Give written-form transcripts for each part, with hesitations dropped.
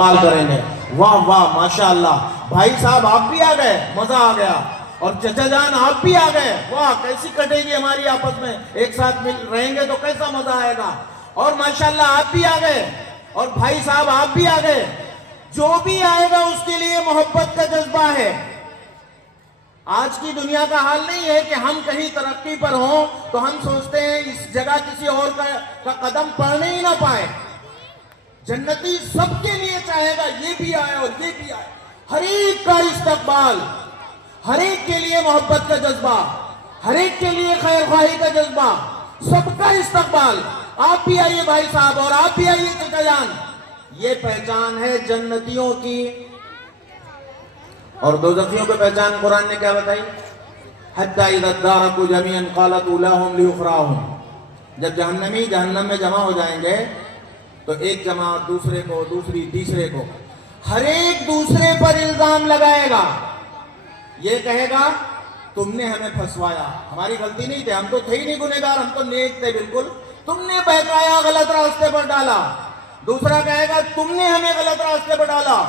استقبال کریں گے. واہ واہ ماشاءاللہ. بھائی صاحب آپ بھی آ گئے, مزہ آ گیا. اور چچا جان آپ بھی آ گئے, واہ کیسی کٹے گی ہماری آپس میں, ایک ساتھ مل رہیں گے تو کیسا مزہ آئے گا. اور ماشاءاللہ آپ بھی آ گئے, اور بھائی صاحب آپ بھی آ گئے. جو بھی آئے گا اس کے لیے محبت کا جذبہ ہے. آج کی دنیا کا حال نہیں ہے کہ ہم کہیں ترقی پر ہوں تو ہم سوچتے ہیں اس جگہ کسی اور کا قدم پڑنے ہی نہ پائے. جنتی سب کے لیے چاہے گا یہ بھی آئے اور یہ بھی آئے, ہر ایک کا استقبال, ہر ایک کے لیے محبت کا جذبہ, ہر ایک کے لیے خیر خواہی کا جذبہ, سب کا استقبال. آپ بھی آئیے بھائی صاحب, اور آپ بھی آئیے چچا جان. یہ پہچان ہے جنتیوں کی. اور دوزخیوں کی پہچان قرآن نے کیا بتائی؟ حتی اذا ادارکوا جمیعا قالت اولاہم لاخراہم. جب جہنمی جہنم میں جمع ہو جائیں گے تو ایک جماعت دوسرے کو, دوسری تیسرے کو, ہر ایک دوسرے پر الزام لگائے گا. یہ کہے گا تم نے ہمیں پھنسوایا, ہماری غلطی نہیں تھی, ہم تو تھے ہی نہیں گنہگار, ہم تو نیک تھے بالکل, تم نے بہکایا, غلط راستے پر ڈالا. دوسرا کہے گا تم نے ہمیں غلط راستے پر ڈالا.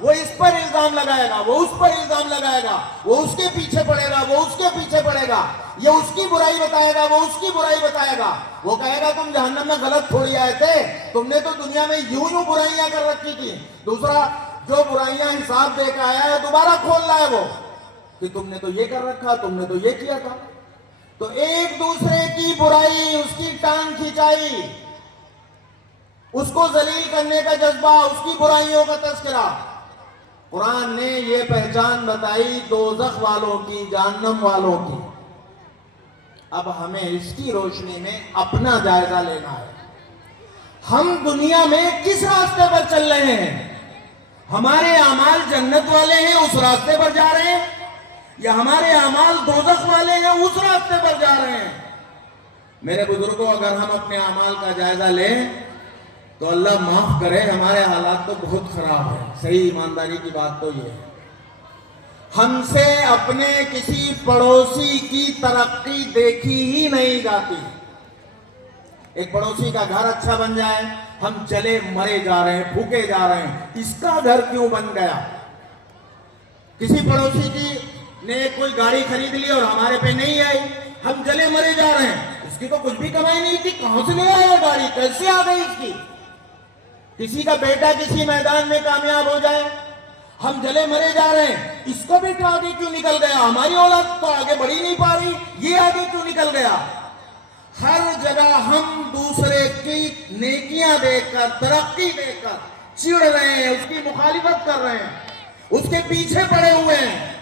وہ اس پر الزام لگائے گا, وہ اس پر الزام لگائے گا, وہ اس کے پیچھے پڑے گا, وہ اس کے پیچھے پڑے گا, یہ اس کی برائی بتائے گا, وہ اس کی برائی بتائے گا. وہ کہے گا تم جہنم میں غلط تھوڑی آئے تھے, تم نے تو دنیا میں یوں برائیاں کر رکھی تھی. دوسرا جو برائیاں حساب دے کے آیا ہے دوبارہ کھول رہا ہے وہ, کہ تم نے تو یہ کر رکھا, تم نے تو یہ کیا تھا. تو ایک دوسرے کی برائی, اس کی ٹانگ کھینچائی, اس کو ذلیل کرنے کا جذبہ, اس کی برائیوں کا تذکرہ. قرآن نے یہ پہچان بتائی دوزخ والوں کی, جہنم والوں کی. اب ہمیں اس کی روشنی میں اپنا جائزہ لینا ہے. ہم دنیا میں کس راستے پر چل رہے ہیں؟ ہمارے اعمال جنت والے ہیں, اس راستے پر جا رہے ہیں, یا ہمارے اعمال دوزخ والے ہیں, اس راستے پر جا رہے ہیں؟ میرے بزرگوں, اگر ہم اپنے اعمال کا جائزہ لیں تو اللہ معاف کرے, ہمارے حالات تو بہت خراب ہیں. صحیح ایمانداری کی بات تو یہ ہے. ہم سے اپنے کسی پڑوسی کی ترقی دیکھی ہی نہیں جاتی. ایک پڑوسی کا گھر اچھا بن جائے, ہم جلے مرے جا رہے ہیں, بھوکے جا رہے ہیں, اس کا گھر کیوں بن گیا. کسی پڑوسی کی نے کوئی گاڑی خرید لی اور ہمارے پہ نہیں آئی, ہم جلے مرے جا رہے ہیں. اس کی تو کچھ بھی کمائی نہیں تھی, کہاں سے لے آیا گاڑی, کیسے آ گئی اس کی. کسی کا بیٹا کسی میدان میں کامیاب ہو جائے, ہم جلے مرے جا رہے ہیں, اس کا بیٹا آگے کیوں نکل گیا, ہماری اولاد تو آگے بڑھی نہیں پا رہی, یہ آگے کیوں نکل گیا. ہر جگہ ہم دوسرے کی نیکیاں دیکھ کر, ترقی دیکھ کر چڑ رہے ہیں, اس کی مخالفت کر رہے ہیں, اس کے پیچھے پڑے ہوئے ہیں.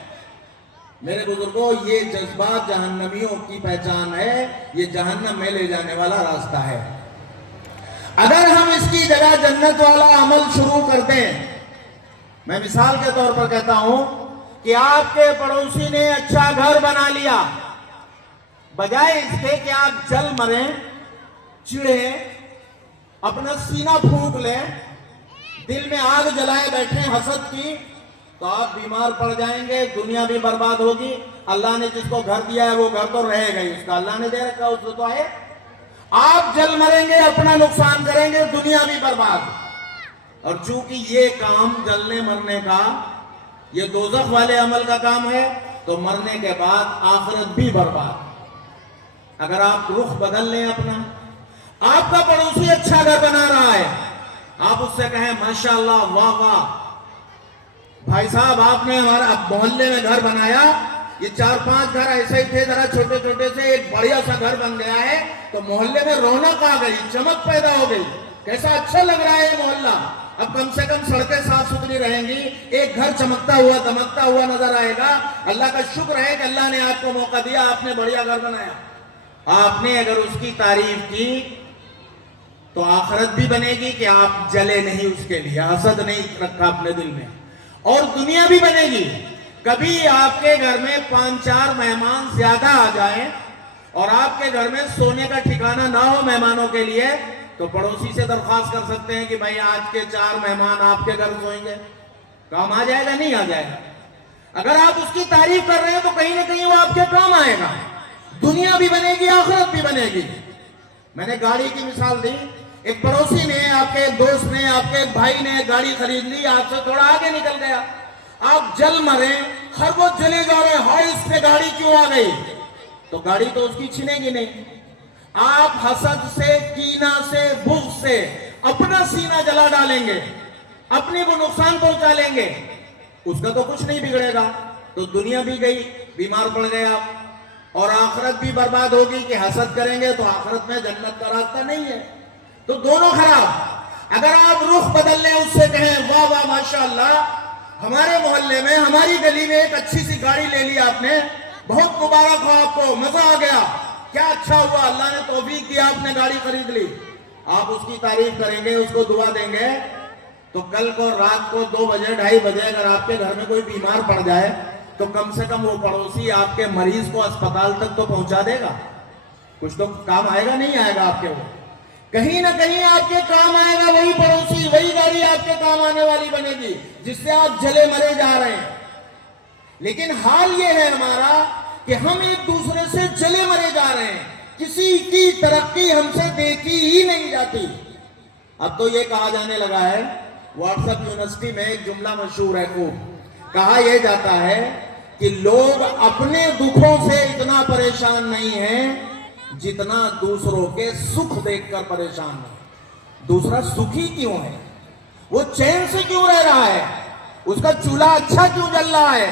میرے بزرگوں, یہ جذبات جہنمیوں کی پہچان ہے, یہ جہنم میں لے جانے والا راستہ ہے. اگر ہم اس کی جگہ جنت والا عمل شروع کرتے ہیں, میں مثال کے طور پر کہتا ہوں کہ آپ کے پڑوسی نے اچھا گھر بنا لیا, بجائے اس کے کہ آپ جل مریں, چڑیں, اپنا سینہ پھونک لیں, دل میں آگ جلائے بیٹھیں حسد کی, تو آپ بیمار پڑ جائیں گے, دنیا بھی برباد ہوگی. اللہ نے جس کو گھر دیا ہے وہ گھر تو رہے گا ہی, اس کا اللہ نے دے رکھا, اس کو تو آئے. آپ جل مریں گے, اپنا نقصان کریں گے, دنیا بھی برباد. اور چونکہ یہ کام جلنے مرنے کا, یہ دوزخ والے عمل کا کام ہے, تو مرنے کے بعد آخرت بھی برباد. اگر آپ رخ بدل لیں اپنا, آپ کا پڑوسی اچھا گھر بنا رہا ہے, آپ اس سے کہیں ماشاءاللہ, واہ واہ بھائی صاحب آپ نے ہمارا محلے میں گھر بنایا, یہ 4-5 گھر ایسے ہی تھے ذرا چھوٹے چھوٹے سے, ایک بڑھیا سا گھر بن گیا ہے, تو محلے میں رونق آ گئی, چمک پیدا ہو گئی, کیسا اچھا لگ رہا ہے یہ محلہ. اب کم سے کم سڑکیں صاف ستھری رہیں گی, ایک گھر چمکتا ہوا دمکتا ہوا نظر آئے گا. اللہ کا شکر ہے کہ اللہ نے آپ کو موقع دیا, آپ نے بڑھیا گھر بنایا. آپ نے اگر اس کی تعریف کی تو آخرت بھی بنے گی کہ آپ جلے نہیں, اس کے لیے حسد نہیں رکھا اپنے دل میں, اور دنیا بھی بنے گی. کبھی آپ کے گھر میں 5-4 مہمان زیادہ آ جائیں اور آپ کے گھر میں سونے کا ٹھکانہ نہ ہو مہمانوں کے لیے, تو پڑوسی سے درخواست کر سکتے ہیں کہ بھائی آج کے 4 مہمان آپ کے گھر سوئیں گے. کام آ جائے گا, نہیں آ جائے گا. اگر آپ اس کی تعریف کر رہے ہیں تو کہیں نہ کہیں وہ آپ کے کام آئے گا, دنیا بھی بنے گی, آخرت بھی بنے گی. میں نے گاڑی کی مثال دی, ایک پڑوسی نے، آپ کے ایک دوست نے، آپ کے ایک بھائی نے گاڑی خرید لی، آپ سے تھوڑا آگے نکل گیا، آپ جل مرے، خربوش جلے جا رہے، ہائے اس پہ گاڑی کیوں آ گئی؟ تو گاڑی تو اس کی چھنے گی نہیں۔ آپ حسد سے، کینہ سے، بغض سے اپنا سینہ جلا ڈالیں گے، اپنے کو نقصان پہنچا لیں گے، اس کا تو کچھ نہیں بگڑے گا، تو دنیا بھی گئی، بیمار پڑ گئے آپ، اور آخرت بھی برباد ہوگی کہ حسد کریں گے تو آخرت میں جنت کا راستہ نہیں ہے، تو دونوں خراب۔ اگر آپ رخ بدل لیں، اس سے کہیں واہ واہ ماشاءاللہ، ہمارے محلے میں، ہماری گلی میں ایک اچھی سی گاڑی لے لی آپ نے، بہت مبارک ہو آپ کو، مزہ آ گیا، کیا اچھا ہوا، اللہ نے توفیق دیا، آپ نے گاڑی خرید لی، آپ اس کی تعریف کریں گے، اس کو دعا دیں گے، تو کل کو رات کو 2 بجے 2:30 بجے اگر آپ کے گھر میں کوئی بیمار پڑ جائے تو کم سے کم وہ پڑوسی آپ کے مریض کو اسپتال تک تو پہنچا دے گا، کچھ تو کام آئے گا نہیں آئے گا آپ کے، وہ کہیں نہ کہیں آپ کے کام آئے گا، وہی پڑوسی، وہی گاڑی آپ کے کام آنے والی بنے گی جس سے آپ جلے مرے جا رہے ہیں۔ لیکن حال یہ ہے ہمارا کہ ہم ایک دوسرے سے جلے مرے جا رہے ہیں، کسی کی ترقی ہم سے دیکھی ہی نہیں جاتی۔ اب تو یہ کہا جانے لگا ہے، واٹس ایپ یونیورسٹی میں ایک جملہ مشہور ہے، خوب کہا یہ جاتا ہے کہ لوگ اپنے دکھوں سے اتنا پریشان نہیں ہیں جتنا دوسروں کے سکھ دیکھ کر پریشان ہیں۔ دوسرا سکھی کیوں ہے؟ وہ چین سے کیوں رہ رہا ہے؟ اس کا چولہا اچھا کیوں جل رہا ہے؟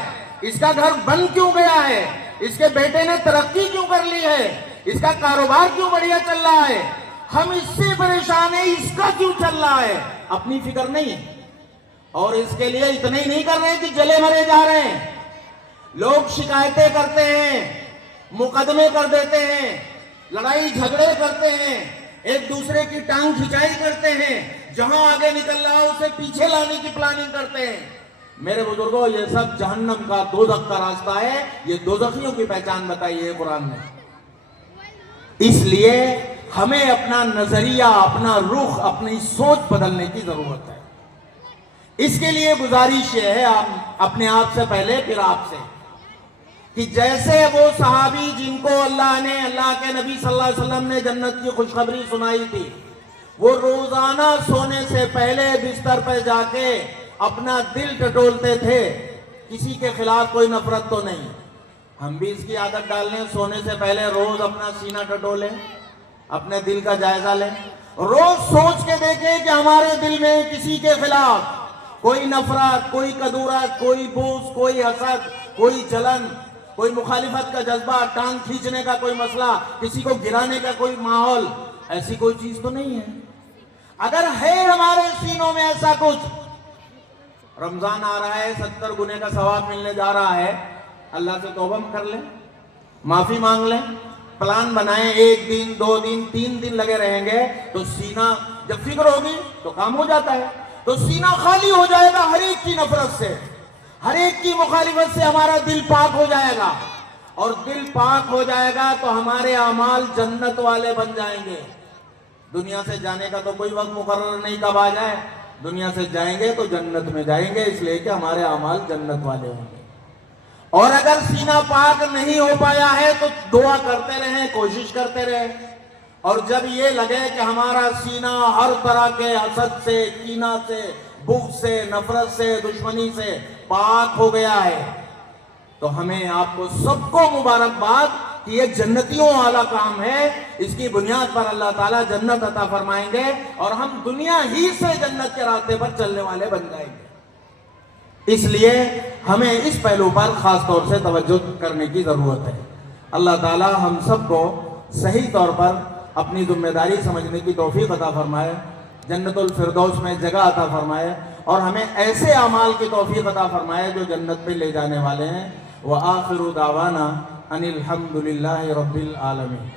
اس کا گھر بن کیوں گیا ہے؟ اس کے بیٹے نے ترقی کیوں کر لی ہے؟ اس کا کاروبار کیوں بڑھیا چل رہا ہے؟ ہم اس سے پریشان ہیں، اس کا کیوں چل رہا ہے؟ اپنی فکر نہیں ہے، اور اس کے لیے اتنے ہی نہیں کر رہے ہیں کہ جلے مرے جا رہے ہیں، لوگ شکایتیں کرتے ہیں، مقدمے کر دیتے ہیں، لڑائی جھگڑے کرتے ہیں، ایک دوسرے کی ٹانگ کھچائی کرتے ہیں، جہاں آگے نکل رہا ہے اسے پیچھے لانے کی پلاننگ کرتے ہیں۔ میرے بزرگوں، یہ سب جہنم کا، دوزخ کا راستہ ہے، یہ دوزخیوں کی پہچان بتائی ہے قرآن نے۔ اس لیے ہمیں اپنا نظریہ، اپنا رخ، اپنی سوچ بدلنے کی ضرورت ہے۔ اس کے لیے گزارش یہ ہے اپنے آپ سے پہلے پھر آپ سے، کہ جیسے وہ صحابی جن کو اللہ نے، اللہ کے نبی صلی اللہ علیہ وسلم نے جنت کی خوشخبری سنائی تھی، وہ روزانہ سونے سے پہلے بستر پہ جا کے اپنا دل ٹٹولتے تھے، کسی کے خلاف کوئی نفرت تو نہیں۔ ہم بھی اس کی عادت ڈال لیں، سونے سے پہلے روز اپنا سینہ ٹٹولیں، اپنے دل کا جائزہ لیں، روز سوچ کے دیکھیں کہ ہمارے دل میں کسی کے خلاف کوئی نفرت، کوئی کدورت، کوئی بغض، کوئی حسد، کوئی جلن، کوئی مخالفت کا جذبہ، ٹانگ کھینچنے کا کوئی مسئلہ، کسی کو گرانے کا کوئی ماحول، ایسی کوئی چیز تو نہیں ہے۔ اگر ہے ہمارے سینوں میں ایسا کچھ، رمضان آ رہا ہے، 70 گنے کا ثواب ملنے جا رہا ہے، اللہ سے توبہ کر لیں، معافی مانگ لیں، پلان بنائیں، 1 دن 2 دن 3 دن لگے رہیں گے تو سینہ جب فکر ہوگی تو کام ہو جاتا ہے، تو سینہ خالی ہو جائے گا ہر ایک کی نفرت سے، ہر ایک کی مخالفت سے، ہمارا دل پاک ہو جائے گا، اور دل پاک ہو جائے گا تو ہمارے اعمال جنت والے بن جائیں گے۔ دنیا سے جانے کا تو کوئی وقت مقرر نہیں کب آ جائے، دنیا سے جائیں گے تو جنت میں جائیں گے، اس لیے کہ ہمارے اعمال جنت والے ہوں گے۔ اور اگر سینہ پاک نہیں ہو پایا ہے تو دعا کرتے رہیں، کوشش کرتے رہیں، اور جب یہ لگے کہ ہمارا سینہ ہر طرح کے حسد سے، کینہ سے، بغض سے، نفرت سے، دشمنی سے پاک ہو گیا ہے، تو ہمیں، آپ کو سب کو مبارکباد کہ یہ جنتیوں والا کام ہے، اس کی بنیاد پر اللہ تعالیٰ جنت عطا فرمائیں گے، اور ہم دنیا ہی سے جنت کے راستے پر چلنے والے بن جائیں گے۔ اس لیے ہمیں اس پہلو پر خاص طور سے توجہ کرنے کی ضرورت ہے۔ اللہ تعالیٰ ہم سب کو صحیح طور پر اپنی ذمہ داری سمجھنے کی توفیق عطا فرمائے، جنت الفردوس میں جگہ عطا فرمائے، اور ہمیں ایسے اعمال کی توفیق عطا فرمائے جو جنت میں لے جانے والے ہیں۔ وآخر دعوانا ان الحمد للہ رب العالمین۔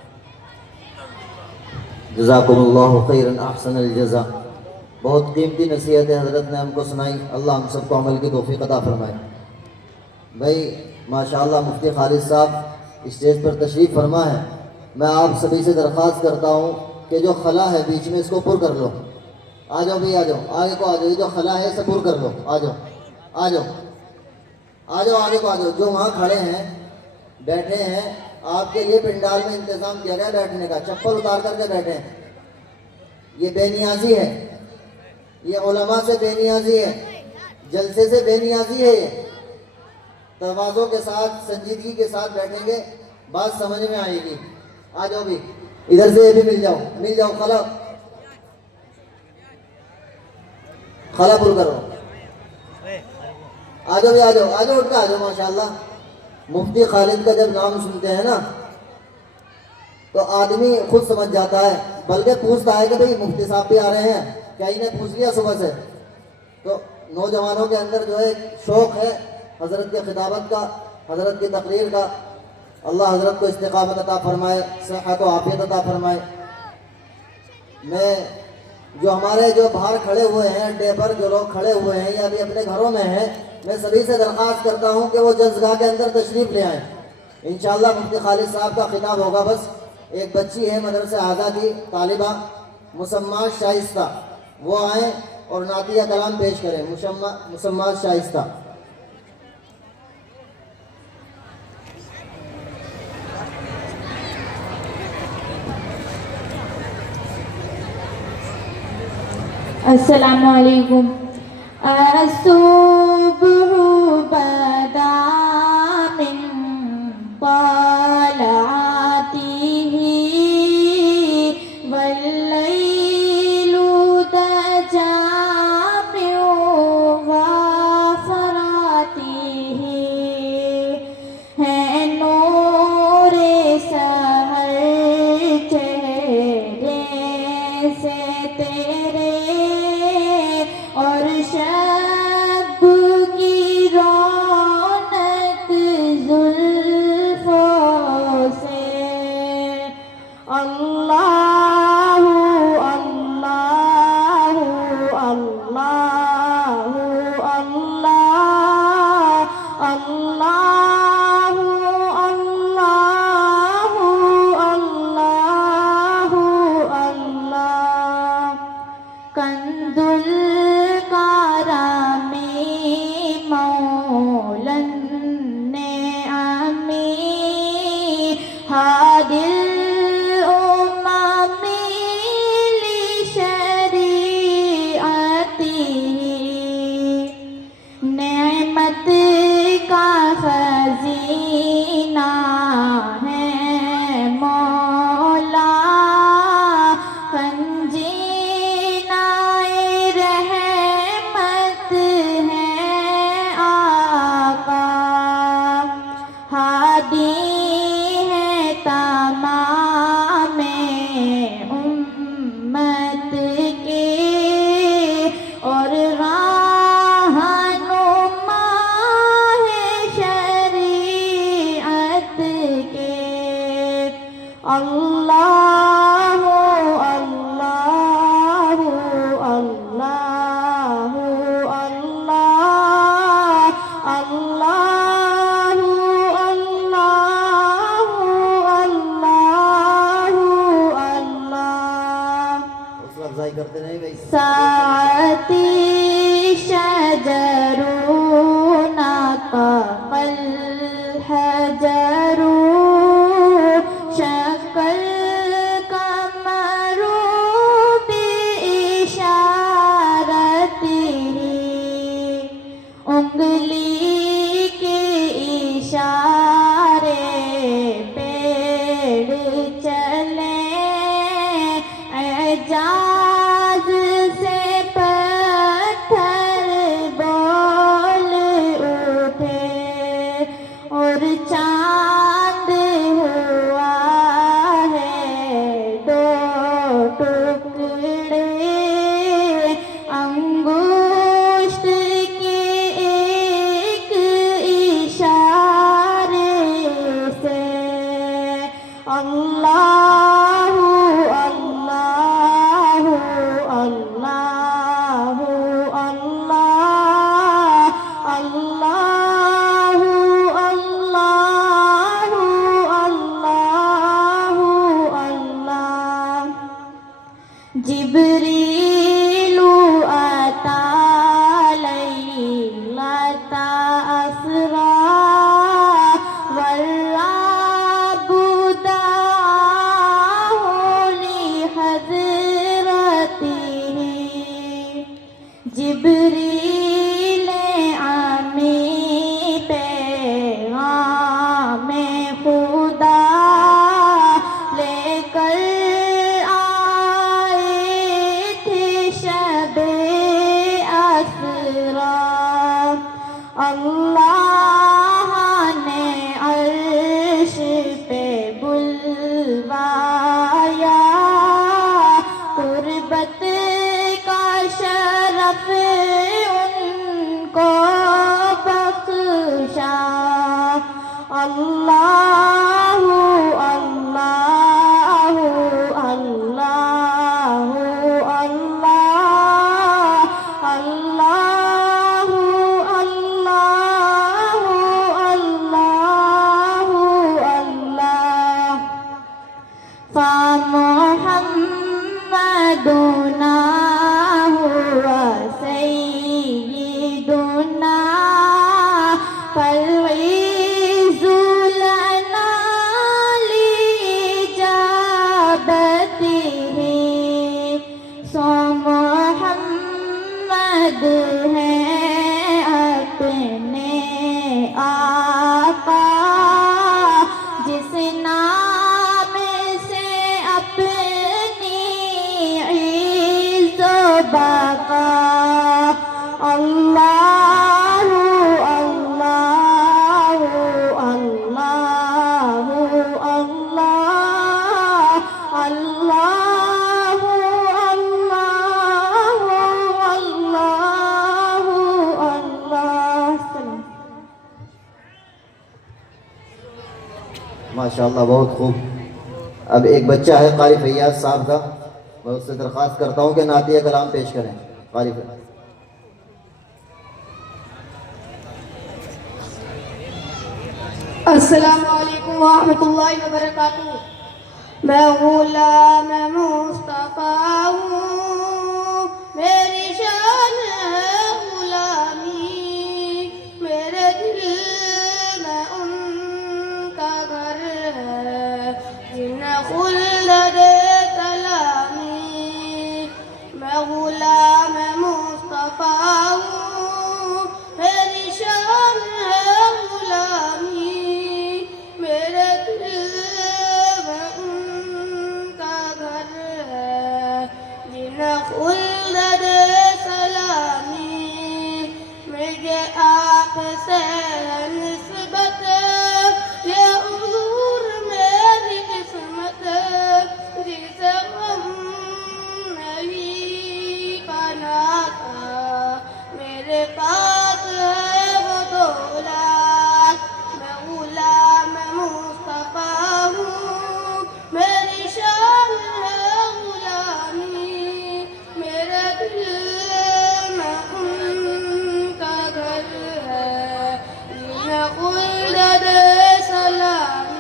جزاکم اللہ خیرا احسن الجزا۔ بہت قیمتی نصیحتیں حضرت نے ہم کو سنائی، اللہ ہم سب کو عمل کی توفیق عطا فرمائے۔ بھائی ماشاءاللہ مفتی خالد صاحب اسٹیج پر تشریف فرما ہے، میں آپ سبھی سے درخواست کرتا ہوں کہ جو خلا ہے بیچ میں اس کو پر کر لو۔ آ جاؤ بھائی، آ جاؤ، آگے کو آ جاؤ، یہ جو خلا ہے اسے پر کر لو، آ جاؤ آ جاؤ آ جاؤ، آگے کو آ جاؤ۔ جو وہاں کھڑے ہیں، بیٹھے ہیں، آپ کے لیے پنڈال میں انتظام کیا گیا بیٹھنے کا، چپل اتار کر کے بیٹھے ہیں، یہ بے نیازی ہے، یہ علماء سے بے نیازی ہے، جلسے سے بے نیازی ہے، یہ تواضع کے ساتھ سنجیدگی کے ساتھ بیٹھیں گے بات سمجھ میں آئے گی۔ آ جاؤ بھی ادھر سے، یہ بھی مل جاؤ، خلا پر کرو، آ جاؤ بھی، آ جاؤ اٹھ کے آ جاؤ۔ ماشاءاللہ مفتی خالد کا جب نام سنتے ہیں نا تو آدمی خود سمجھ جاتا ہے، بلکہ پوچھتا ہے کہ بھئی مفتی صاحب بھی آ رہے ہیں کیا، انہیں پوچھ لیا صبح سے؟ تو نوجوانوں کے اندر جو ہے شوق ہے حضرت کی خطابت کا، حضرت کی تقریر کا۔ اللہ حضرت کو استقامت عطا فرمائے، صحت و عافیت عطا فرمائے۔ میں جو ہمارے جو باہر کھڑے ہوئے ہیں اڈے پر، جو لوگ کھڑے ہوئے ہیں یا ابھی اپنے گھروں میں ہیں، میں سبھی سے درخواست کرتا ہوں کہ وہ جلسگاہ کے اندر تشریف لے آئیں۔ انشاءاللہ مفتی خالد صاحب کا خطاب ہوگا۔ بس ایک بچی ہے مدرسہ اعلیٰ کی طالبہ مسمات شائستہ، وہ آئیں اور نعتیہ کلام پیش کریں۔ مسمات شائستہ۔ السلام علیکم۔ الصبح بدا من طلعته واللیل دجا من غفراته، ہے نور سحر چہرے سے تیرے، اور شب کی اللہ نے عرش پہ بلوایا، قربت کا شرف ان کو بخشا۔ اللہ اللہ اللہ اللہ اللہ اللہ اللہ اللہ فمحمدنا هو سيدنا فالعز لنا لإجابته، سو محمد ہے اپنے آقا، جس نام سے اپنی عز و بقا۔ اللہ اللہ اللہ اللہ اللہ اللہ اللہ۔ ماشاءاللہ بہت خوب۔ اب ایک بچہ ہے قاری فیاض صاحب کا، میں اس سے درخواست کرتا ہوں کہ نعتیہ کلام پیش کریں۔ قاری فیاض۔ السلام علیکم ورحمۃ اللہ وبرکاتہ۔ میں غلام مصطفیٰ ہوں، میری شان ہے غلامی، میرے دل میں ان کا گھر ہے جنہیں خلد دے سلامی۔ میں غلام مصطفیٰ ہوں، میری شان ہے غلامی، میرے دل میں ان کا گھر ہے جنہیں خلد دے سلامی۔ مجھے آپ سے نسبت، یہ حضور میری قسمت، جسے غم نہیں پانا تھا میرے پاس ہے وہ دولت۔ میں غلام مصطفیٰ ہوں، میری شان ہے غلامی، میرے دل میں ان کا گھر ہے جنہیں خلد دے سلامی۔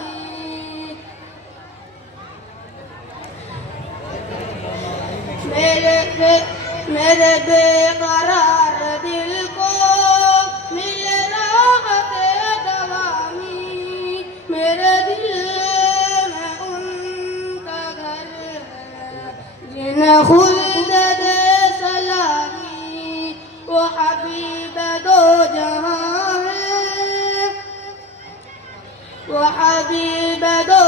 میرے بے قرار دل کو ملے راحت دوامی، میرے دل میں ان کا گھر ہے جنہیں خلد دے سلامی۔ وہ حبیب دو جہاں ہے، وہ حبیب دو